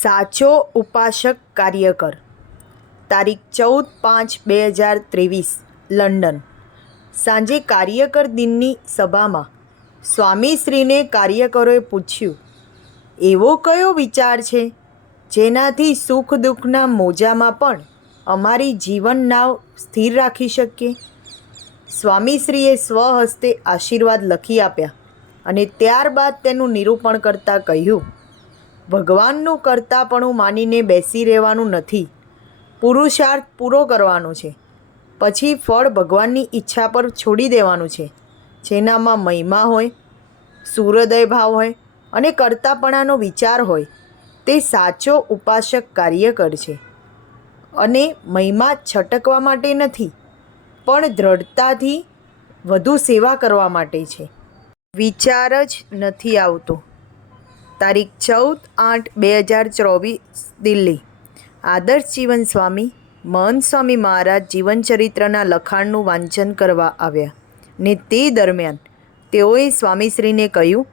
સાચો ઉપાસક કાર્યકર. તારીખ ચૌદ પાંચ બે હજાર ત્રેવીસ, લંડન. સાંજે કાર્યકર દિનની સભામાં સ્વામીશ્રીને કાર્યકરોએ પૂછ્યું, એવો કયો વિચાર છે? જેનાથી સુખ દુઃખના મોજામાં પણ અમારી જીવન નાવ સ્થિર રાખી શકીએ? સ્વામીશ્રીએ સ્વહસ્તે આશીર્વાદ લખી આપ્યા અને ત્યારબાદ તેનું નિરૂપણ કરતાં કહ્યું ભગવાનનું કરતાપણું માનીને બેસી રહેવાનું નથી. પુરુષાર્થ પૂરો કરવાનો છે. પછી ફળ ભગવાનની ઈચ્છા પર છોડી દેવાનું છે. જેનામાં મહિમા હોય સૂર્યોદય ભાવ હોય અને કરતાપણાનો વિચાર હોય, તે સાચો ઉપાસક કાર્યકર છે. અને મહિમા છટકવા માટે નથી, પણ દ્રઢતાથી વધુ સેવા કરવા માટે છે. વિચાર જ નથી આવતો. તારીખ ચૌદ આઠ બે હજાર ચોવીસ, દિલ્હી. આદર્શ જીવન સ્વામી, મહંત સ્વામી મહારાજ જીવનચરિત્રના લખાણનું વાંચન કરવા આવ્યા. ને તે દરમિયાન તેઓએ સ્વામીશ્રીને કહ્યું,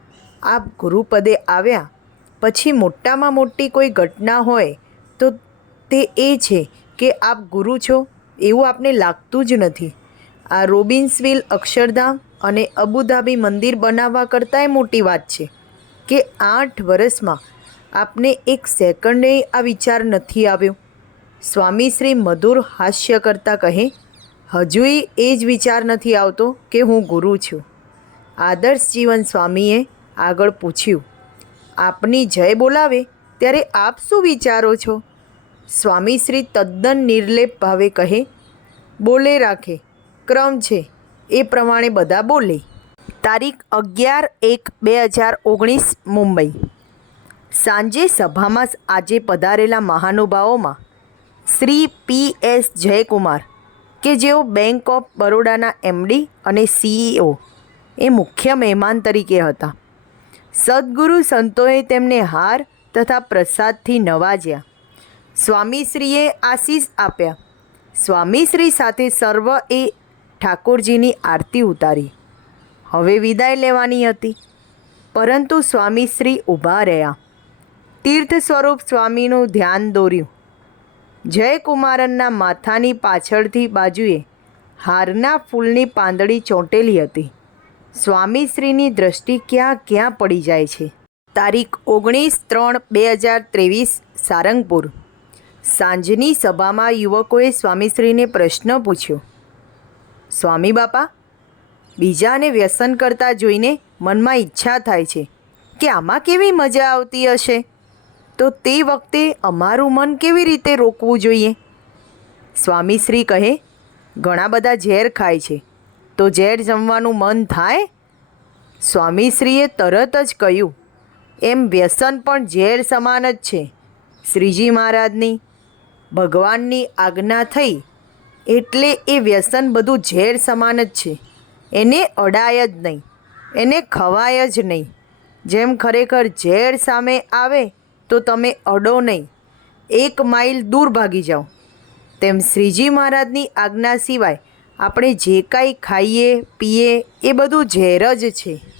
આપ ગુરુપદે આવ્યા. પછી મોટામાં મોટી કોઈ ઘટના હોય તો તે એ છે કે આપ ગુરુ છો, એવું આપને લાગતું જ નથી. આ રોબિન્સવિલ અક્ષરધામ અને અબુધાબી મંદિર બનાવવા કરતાંય મોટી વાત છે. કે આઠ વર્ષમાં આપને એક સેકન્ડે આ વિચાર નથી આવ્યો. સ્વામી શ્રી મધુર હાસ્ય કરતાં કહે, હજુય એ જ વિચાર નથી આવતો કે હું ગુરુ છું. આદર્શ જીવન સ્વામીએ આગળ પૂછ્યું, આપની જય બોલાવે, ત્યારે આપ શું વિચારો છો? સ્વામી શ્રી તદ્દન નિર્લેપ ભાવે કહે, બોલે રાખે, ક્રમ છે, એ પ્રમાણે બધા બોલે. તારીખ અગિયાર એક બે હજાર ઓગણીસ મુંબઈ. સાંજે સભામાં આજે પધારેલા મહાનુભાવોમાં શ્રી પી એસ જયકુમાર, કે જેઓ બેંક ઓફ બરોડાના એમડી અને સીઈઓ એ મુખ્ય મહેમાન તરીકે હતા. સદગુરુ સંતોએ તેમને હાર તથા પ્રસાદથી નવાજ્યા. સ્વામીશ્રીએ આશીષ આપ્યા. સ્વામીશ્રી સાથે સર્વ એ ઠાકોરજીની આરતી ઉતારી. હવે વિદાય લેવાની હતી. પરંતુ સ્વામીશ્રી ઊભા રહ્યા. તીર્થ સ્વરૂપ સ્વામીનું ધ્યાન દોર્યું. જયકુમારનના માથાની પાછળથી બાજુએ હારના ફૂલની પાંદડી ચોંટેલી હતી. સ્વામીશ્રીની દ્રષ્ટિ ક્યાં ક્યાં પડી જાય છે? તારીખ ઓગણીસ ત્રણ બે હજાર ત્રેવીસ, સારંગપુર. સાંજની સભામાં યુવકોએ સ્વામીશ્રીને પ્રશ્ન પૂછ્યો. સ્વામી બાપા બીજાને વ્યસન કરતા જોઈને મનમાં ઈચ્છા થાય છે કે આમાં કેવી મજા આવતી હશે? તો તે વખતે અમારું મન કેવી રીતે રોકવું જોઈએ? સ્વામીશ્રી કહે, ઘણા બધા ઝેર ખાય છે. તો ઝેર જમવાનું મન થાય? સ્વામીશ્રીએ તરત જ કહ્યું, એમ વ્યસન પણ ઝેર સમાન જ છે. શ્રીજી મહારાજની ભગવાનની આજ્ઞા થઈ એટલે એ વ્યસન બધું ઝેર સમાન જ છે. એને અડાય જ નહીં. એને ખવાય જ નહીં. જેમ ખરેખર ઝેર સામે આવે, તો તમે અડો નહીં. એક માઇલ દૂર ભાગી જાઓ. તેમ શ્રીજી મહારાજની આજ્ઞા સિવાય આપણે જે કાંઈ ખાઈએ, પીએ, એ બધું ઝેર જ છે.